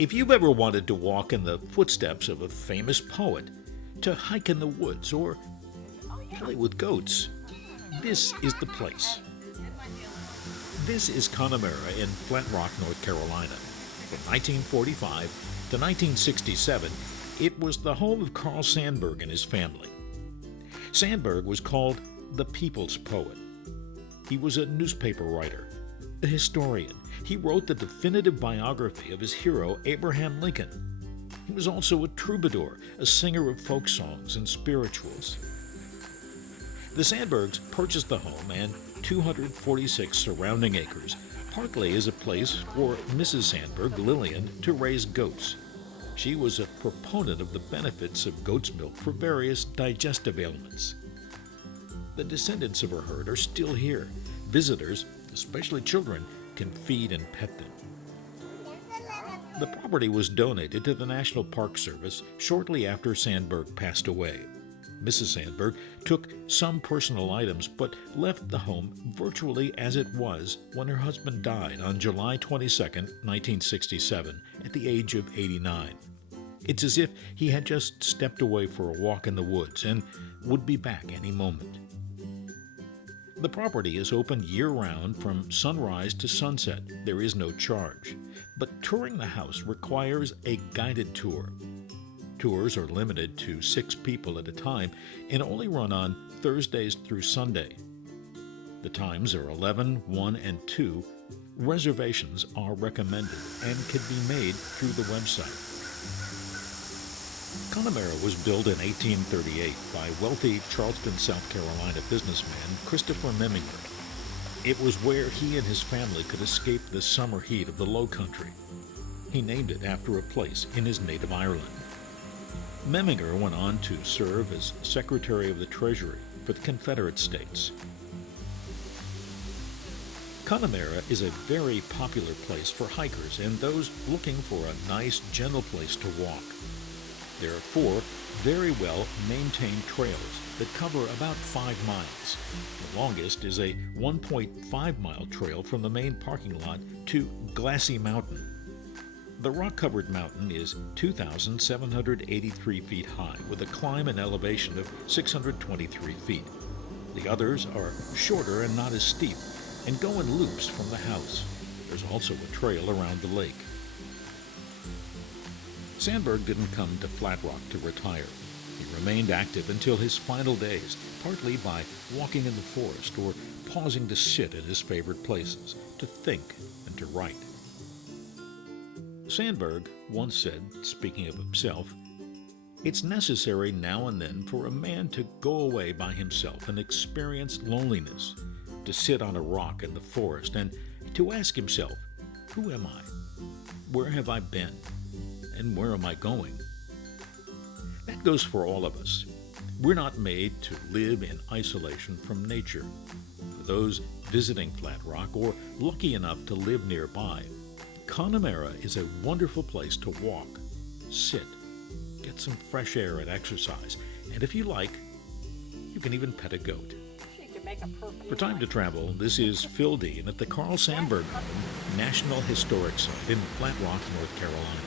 If you've ever wanted to walk in the footsteps of a famous poet, to hike in the woods, or play with goats, this is the place. This is Connemara in Flat Rock, North Carolina. From 1945 to 1967, it was the home of Carl Sandburg and his family. Sandburg was called the people's poet. He was a newspaper writer, a historian. He wrote the definitive biography of his hero, Abraham Lincoln. He was also a troubadour, a singer of folk songs and spirituals. The Sandburgs purchased the home and 246 surrounding acres, partly as a place for Mrs. Sandburg, Lillian, to raise goats. She was a proponent of the benefits of goat's milk for various digestive ailments. The descendants of her herd are still here. Visitors, especially children, can feed and pet them. The property was donated to the National Park Service shortly after Sandburg passed away. Mrs. Sandburg took some personal items but left the home virtually as it was when her husband died on July 22, 1967, at the age of 89. It's as if he had just stepped away for a walk in the woods and would be back any moment. The property is open year-round from sunrise to sunset. There is no charge, but touring the house requires a guided tour. Tours are limited to 6 people at a time and only run on Thursdays through Sunday. The times are 11, 1, and 2. Reservations are recommended and can be made through the website. Connemara was built in 1838 by wealthy Charleston, South Carolina businessman Christopher Memminger. It was where he and his family could escape the summer heat of the Low Country. He named it after a place in his native Ireland. Memminger went on to serve as Secretary of the Treasury for the Confederate States. Connemara is a very popular place for hikers and those looking for a nice, gentle place to walk. There are 4 very well-maintained trails that cover about 5 miles. The longest is a 1.5-mile trail from the main parking lot to Glassy Mountain. The rock-covered mountain is 2,783 feet high, with a climb and elevation of 623 feet. The others are shorter and not as steep, and go in loops from the house. There's also a trail around the lake. Sandburg didn't come to Flat Rock to retire. He remained active until his final days, partly by walking in the forest or pausing to sit at his favorite places, to think and to write. Sandburg once said, speaking of himself, "It's necessary now and then for a man to go away by himself and experience loneliness, to sit on a rock in the forest and to ask himself, who am I? Where have I been? And where am I going?" That goes for all of us. We're not made to live in isolation from nature. For those visiting Flat Rock or lucky enough to live nearby, Connemara is a wonderful place to walk, sit, get some fresh air and exercise, and if you like, you can even pet a goat. For Time to Travel, this is Phil Dean at the Carl Sandburg Home, National Historic Site in Flat Rock, North Carolina.